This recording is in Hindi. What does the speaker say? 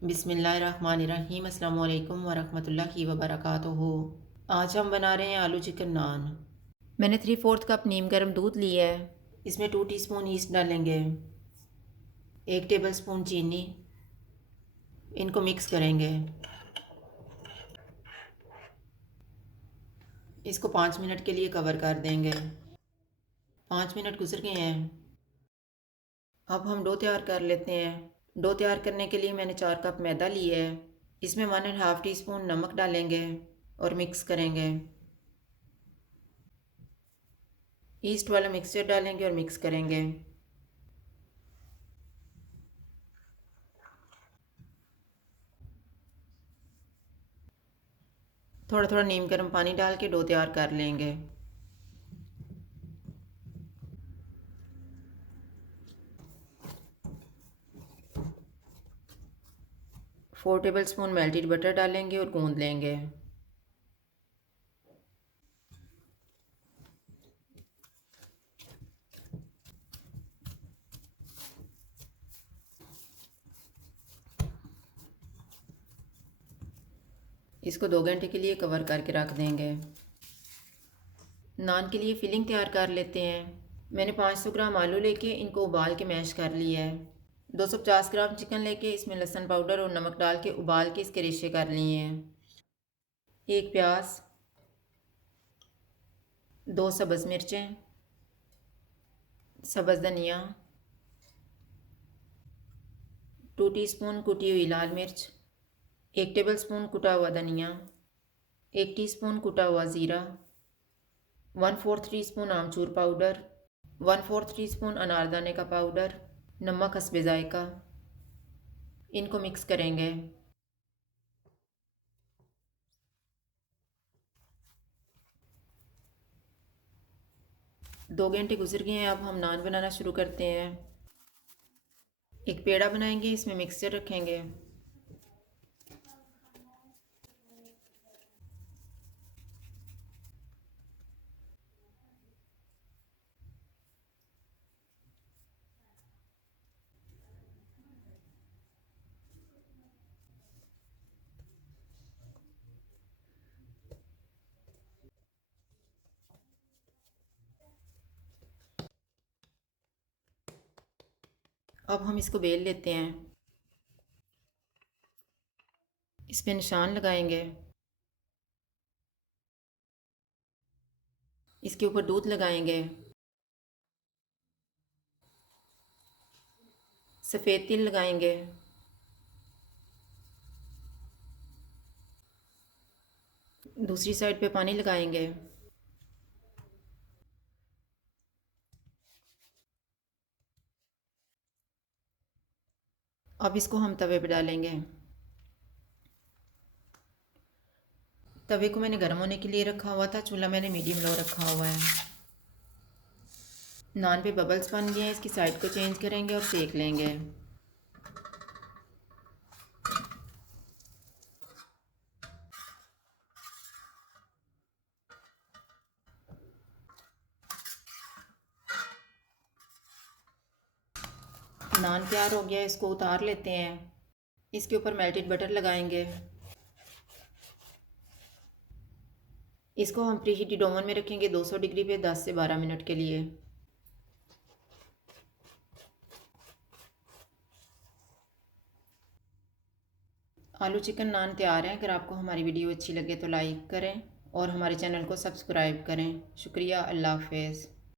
बिस्मिल्लाहिर्रहमानिर्रहीम अस्सलाम वालेकुम वरहमतुल्लाहि वबरकातुहू। आज हम बना रहे हैं आलू चिकन नान। मैंने 3/4 कप नीम गर्म दूध लिया है। इसमें 2 टीस्पून ईस्ट डालेंगे, 1 टेबलस्पून चीनी। इनको मिक्स करेंगे। इसको 5 मिनट के लिए कवर कर देंगे। 5 मिनट गुजर गए हैं। अब हम डो तैयार कर लेते हैं। डो तैयार करने के लिए मैंने 4 कप मैदा लिया है। इसमें 1.5 टीस्पून नमक डालेंगे और मिक्स करेंगे। ईस्ट वाला मिक्सचर डालेंगे और मिक्स करेंगे। थोड़ा थोड़ा नीम गर्म पानी डाल के डो तैयार कर लेंगे। फोर टेबलस्पून मेल्टेड बटर डालेंगे और गूंद लेंगे। इसको 2 घंटे के लिए कवर करके रख देंगे। नान के लिए फिलिंग तैयार कर लेते हैं। मैंने 500 ग्राम आलू लेके इनको उबाल के मैश कर लिया है। 250 ग्राम चिकन लेके इसमें लहसुन पाउडर और नमक डाल के उबाल के इसके रेशे कर लिए हैं। 1 प्याज, 2 सब्ज़ मिर्चें, सब्ज़ धनिया, 2 टीस्पून कुटी हुई लाल मिर्च, 1 टेबलस्पून कुटा हुआ धनिया, 1 टीस्पून कुटा हुआ ज़ीरा, 1/4 टीस्पून आमचूर पाउडर, 1/4 टीस्पून अनारदाने का पाउडर, नमक हस्बे ज़ायका। इनको मिक्स करेंगे। 2 घंटे गुजर गए हैं। अब हम नान बनाना शुरू करते हैं। एक पेड़ा बनाएंगे, इसमें मिक्सचर रखेंगे। अब हम इसको बेल लेते हैं। इस पे निशान लगाएंगे। इसके ऊपर दूध लगाएंगे। सफ़ेद तिल लगाएंगे। दूसरी साइड पे पानी लगाएंगे। अब इसको हम तवे पे डालेंगे। तवे को मैंने गर्म होने के लिए रखा हुआ था। चूल्हा मैंने मीडियम लो रखा हुआ है। नान पे बबल्स बन गए हैं। इसकी साइड को चेंज करेंगे और सेक लेंगे। नान तैयार हो गया, इसको उतार लेते हैं। इसके ऊपर मेल्टेड बटर लगाएंगे। इसको हम प्री हीटेड ओवन में रखेंगे 200 डिग्री पे 10 से 12 मिनट के लिए। आलू चिकन नान तैयार है। अगर आपको हमारी वीडियो अच्छी लगे तो लाइक करें और हमारे चैनल को सब्सक्राइब करें। शुक्रिया। अल्लाह हाफ़िज़।